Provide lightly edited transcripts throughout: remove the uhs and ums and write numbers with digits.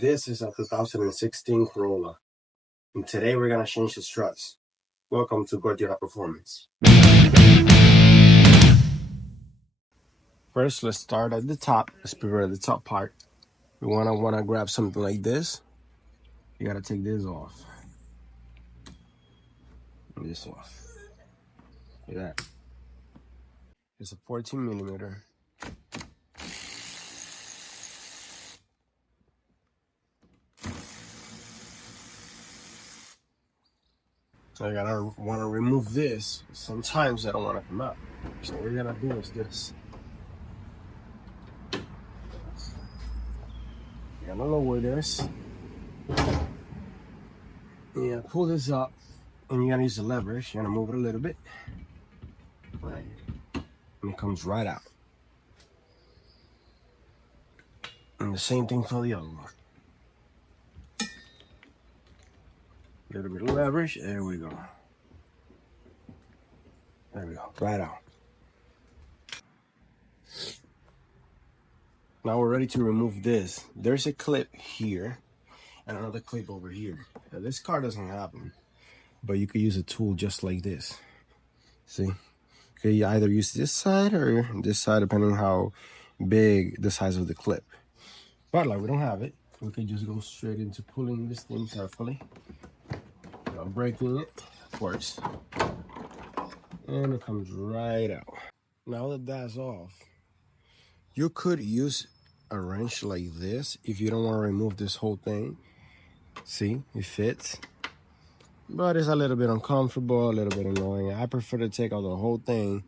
This is a 2016 Corolla, and today we're gonna change the struts. Welcome to Toyota Performance. First, let's start at the top. Let's prepare the top part. We wanna grab something like this. You gotta take this off. And this off. Look at that. It's a 14 millimeter. So you gotta wanna remove this. Sometimes I don't wanna come out. So what we're gonna do is this. You're gonna lower this. Yeah, pull this up, and you're gonna use the leverage. You're gonna move it a little bit, and it comes right out. And the same thing for the other one. A little bit of leverage. There we go. There we go. Right out. Now we're ready to remove this. There's a clip here and another clip over here. Now, this car doesn't have them, but you could use a tool just like this. See? Okay, you either use this side or this side, depending on how big the size of the clip. But like we don't have it, we can just go straight into pulling this thing carefully. I'm breaking it, of course, and it comes right out. Now that that's off, you could use a wrench like this if you don't want to remove this whole thing. See, it fits, but it's a little bit uncomfortable, a little bit annoying. I prefer to take out the whole thing.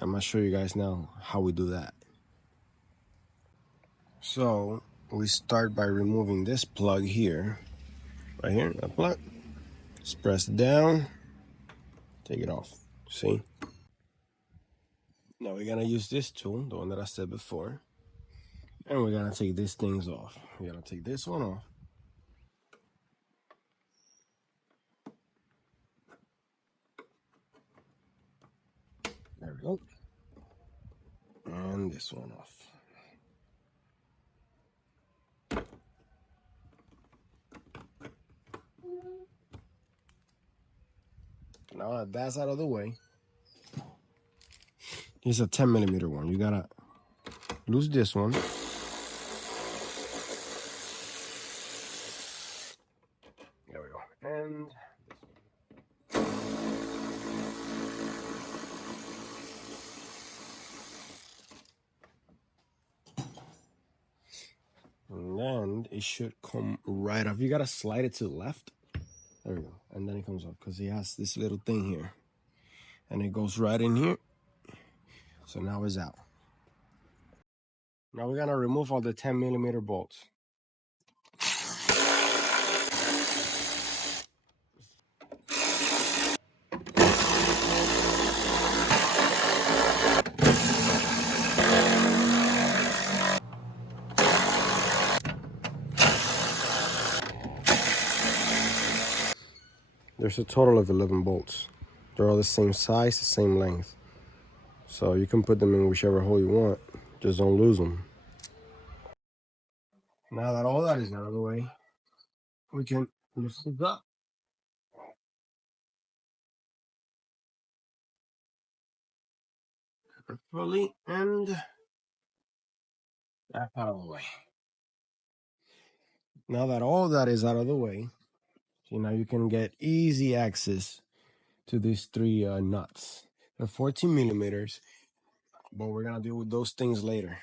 I'm gonna show you guys now how we do that. So we start by removing this plug here, right here, that plug. Just press down, take it off. See? Now we're gonna use this tool, the one that I said before, and we're gonna take these things off. We're gonna take this one off. There we go. And this one off. Now that that's out of the way, here's a 10 millimeter one. You gotta lose this one. There we go. And then it should come right off. You gotta slide it to the left. There we go. And then it comes off because he has this little thing here. And it goes right in here. So now it's out. Now we're gonna remove all the 10 millimeter bolts. There's a total of 11 bolts. They're all the same size, the same length. So you can put them in whichever hole you want. Just don't lose them. Now that all that is out of the way, we can lift it up. Carefully, and that's out of the way. Now that all that is out of the way, so now you can get easy access to these three nuts. They're 14 millimeters, but we're gonna deal with those things later.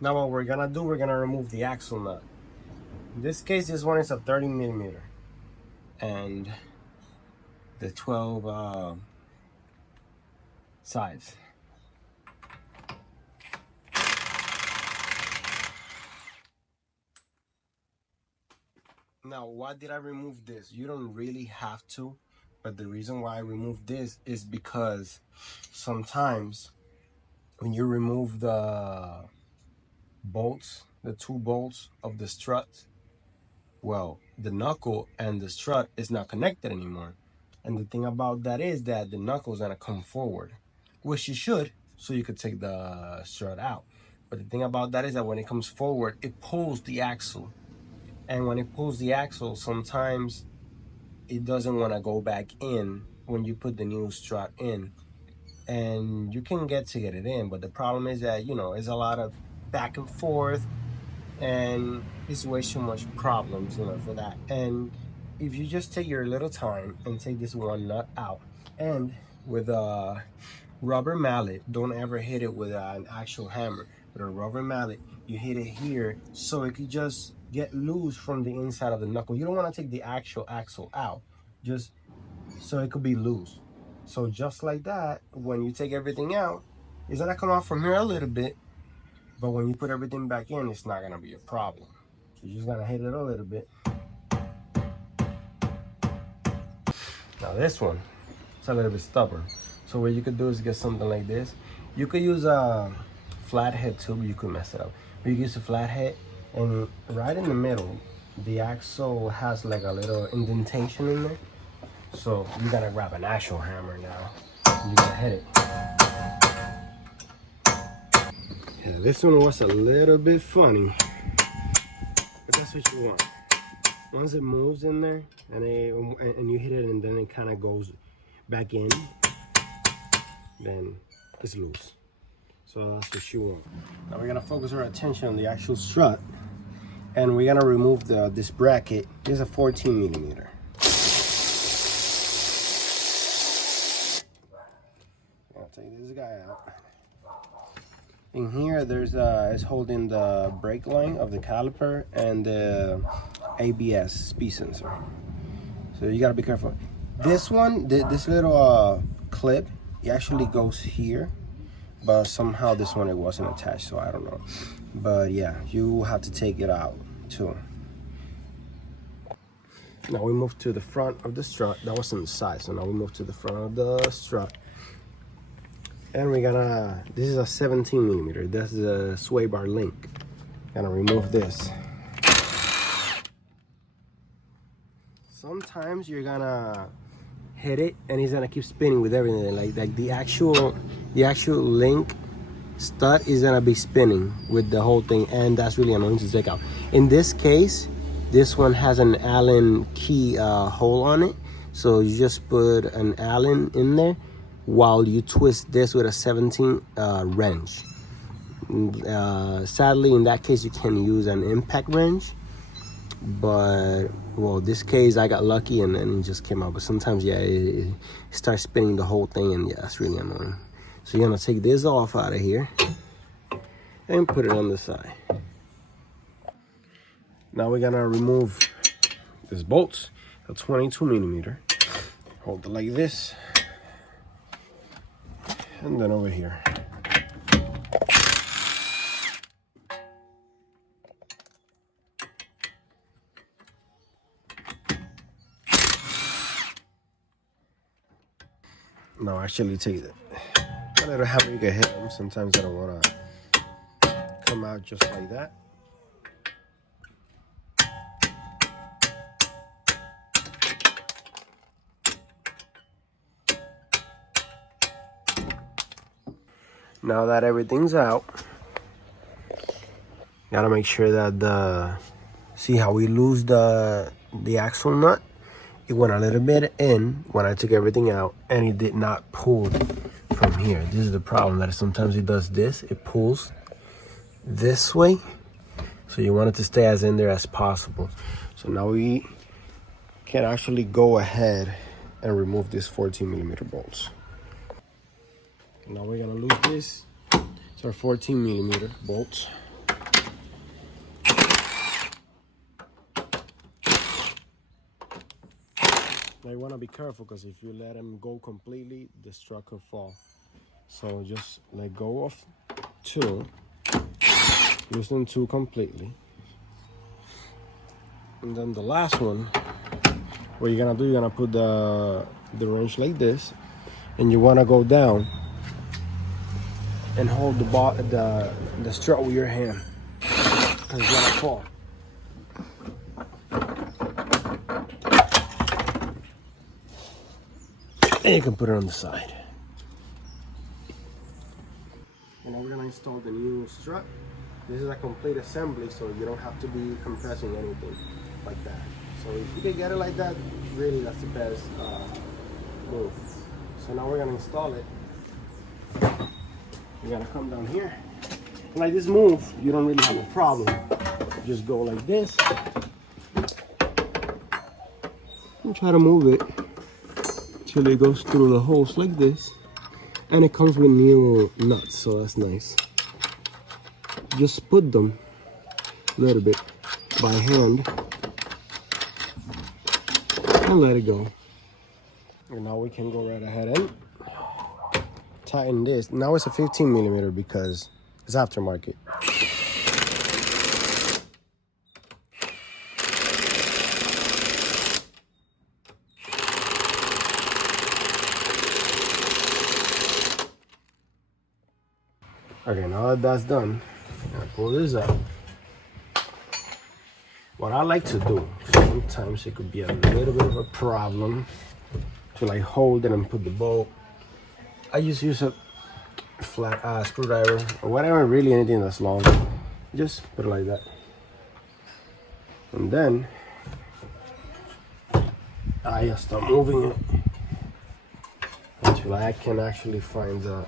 Now what we're gonna do, we're gonna remove the axle nut. In this case, this one is a 30 millimeter, and the 12 size. Now, why did I remove this? You don't really have to, but the reason why I removed this is because sometimes when you remove the bolts, the two bolts of the strut, well, the knuckle and the strut is not connected anymore. And the thing about that is that the knuckle is gonna come forward, which you should, so you could take the strut out. But the thing about that is that when it comes forward, it pulls the axle. And when it pulls the axle, sometimes it doesn't want to go back in when you put the new strut in. And you can get it in, but the problem is that, you know, it's a lot of back and forth, and it's way too much problems, you know, for that. And if you just take your little time and take this one nut out, and with a rubber mallet, don't ever hit it with an actual hammer. With a rubber mallet, you hit it here so it could just get loose from the inside of the knuckle. You don't want to take the actual axle out, just so it could be loose. So just like that, when you take everything out, it's gonna come out from here a little bit, but when you put everything back in, it's not gonna be a problem. So you're just gonna hit it a little bit. Now this one, it's a little bit stubborn. So what you could do is get something like this. You could use a flathead too, but you could mess it up. But you use a flathead, and right in the middle, the axle has like a little indentation in there. So you gotta grab an actual hammer now. You gotta hit it. Yeah, this one was a little bit funny, but that's what you want. Once it moves in there and you hit it and then it kind of goes back in, then it's loose. So that's what you want. Now we're gonna focus our attention on the actual strut, and we're gonna remove this bracket. This is a 14 millimeter. I'll take this guy out. In here, there's is holding the brake line of the caliper and the ABS speed sensor. So you gotta be careful. This one, this little clip, it actually goes here, but somehow this one it wasn't attached, so I don't know. But yeah, you have to take it out too. Now we move to the front of the strut. That was on the side, so now we move to the front of the strut. And we're gonna, this is a 17 millimeter. That's the sway bar link. Gonna remove this. Sometimes you're gonna hit it and it's gonna keep spinning with everything. Like the actual link stud is gonna be spinning with the whole thing, and that's really annoying to take out. In this case, this one has an Allen key hole on it. So you just put an Allen in there while you twist this with a 17 wrench. Sadly, in that case, you can use an impact wrench. But, well, this case, I got lucky and then it just came out. But sometimes, yeah, it starts spinning the whole thing, and yeah, that's really annoying. So you're gonna take this off out of here and put it on the side. Now we're gonna remove this bolts, a 22 millimeter. Hold it like this. And then over here. No, actually take it. A little hammer, you can hit them. Sometimes I don't want to come out just like that. Now that everything's out, gotta make sure that see how we lose the axle nut? It went a little bit in when I took everything out, and it did not pull from here. This is the problem, that sometimes it does this. It pulls this way. So you want it to stay as in there as possible. So now we can actually go ahead and remove these 14 millimeter bolts. Now we're gonna lose this. It's our 14 millimeter bolts. Now you wanna be careful, because if you let them go completely, the strut could fall. So just let go of two, loosen two completely. And then the last one, what you're gonna do, you're gonna put the wrench like this, and you wanna go down and hold the strut with your hand, because it's gonna fall. And you can put it on the side. And now we're gonna install the new strut. This is a complete assembly, so you don't have to be compressing anything like that. So if you can get it like that, really that's the best move. So now we're gonna install it. You gotta come down here. And like this move, you don't really have a problem. Just go like this. And try to move it till it goes through the holes like this. And it comes with new nuts, so that's nice. Just put them a little bit by hand and let it go. And now we can go right ahead and tighten this. Now it's a 15 millimeter because it's aftermarket. Okay, now that that's done, I pull this up. What I like to do, sometimes it could be a little bit of a problem to like hold it and put the bolt. I just use a flat screwdriver or whatever, really anything that's long. Just put it like that. And then I just start moving it until I can actually find the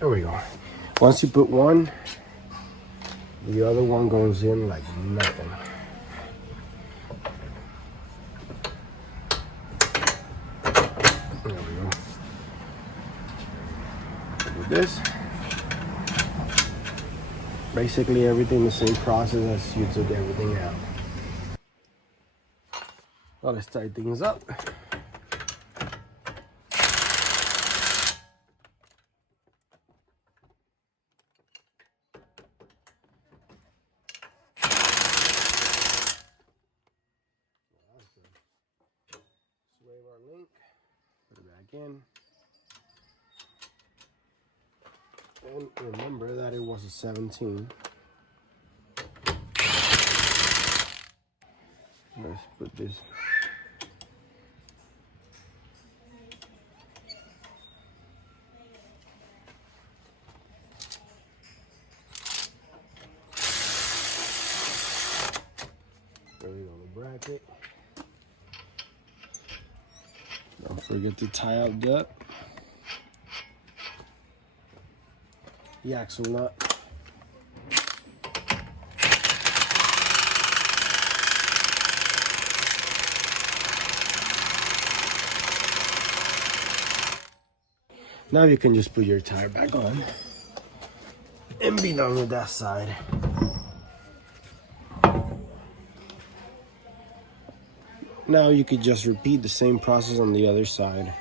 there we go. Once you put one, the other one goes in like nothing. There we go. With this, basically everything the same process as you took everything out. Well, let's tie things up. Wave our link, put it back in, and remember that it was a 17. Let's put this. There we go, the bracket. Don't forget to tie out the axle nut. Now you can just put your tire back on and be done with that side. Now you could just repeat the same process on the other side.